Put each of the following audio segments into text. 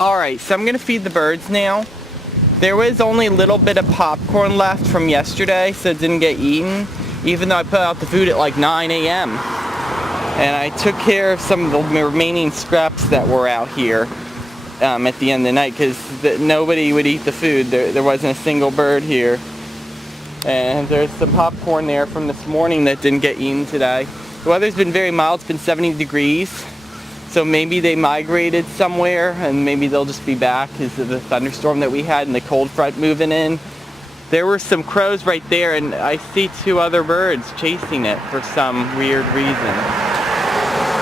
Alright, so I'm gonna feed the birds now. There was only a little bit of popcorn left from yesterday, so it didn't get eaten, even though I put out the food at like 9 a.m. And I took care of some of the remaining scraps that were out here at the end of the night, because nobody would eat the food. There wasn't a single bird here. And there's some popcorn there from this morning that didn't get eaten today. The weather's been very mild. It's been 70 degrees. So maybe they migrated somewhere, and maybe they'll just be back because of the thunderstorm that we had and the cold front moving in. There were some crows right there, and I see two other birds chasing it for some weird reason.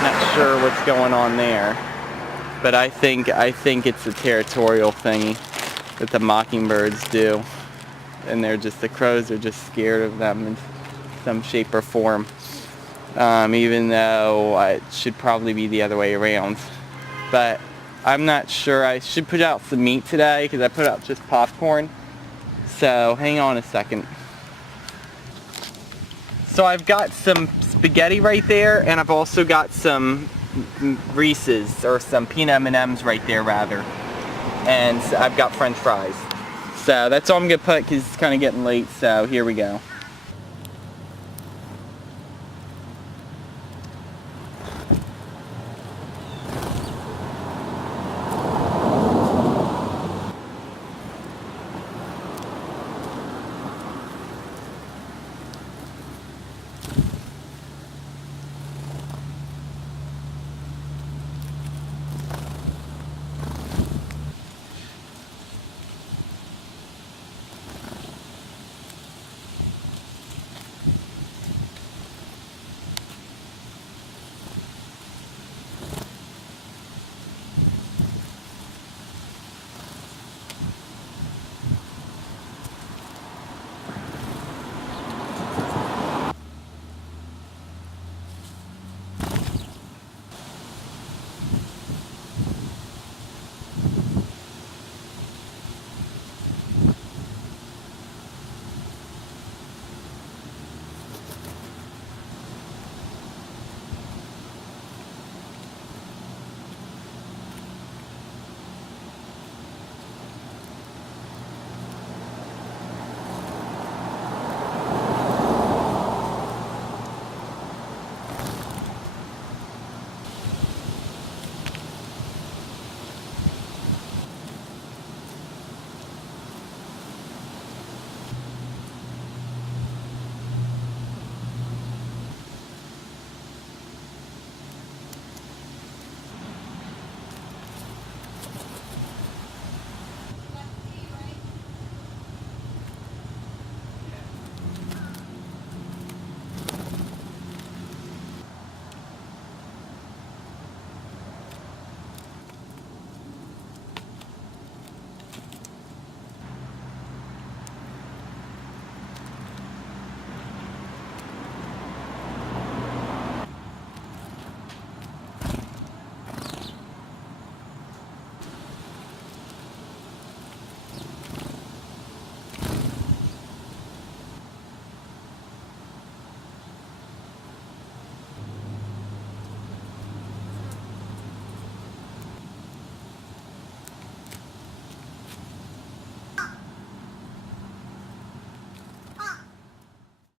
Not sure what's going on there. But I think it's a territorial thing that the mockingbirds do. And the crows are just scared of them in some shape or form. Even though it should probably be the other way around. But I'm not sure. I should put out some meat today because I put out just popcorn. So hang on a second. So I've got some spaghetti right there, and I've also got some Reese's, or some peanut M&Ms right there rather. And I've got French fries. So that's all I'm going to put because it's kind of getting late, so here we go.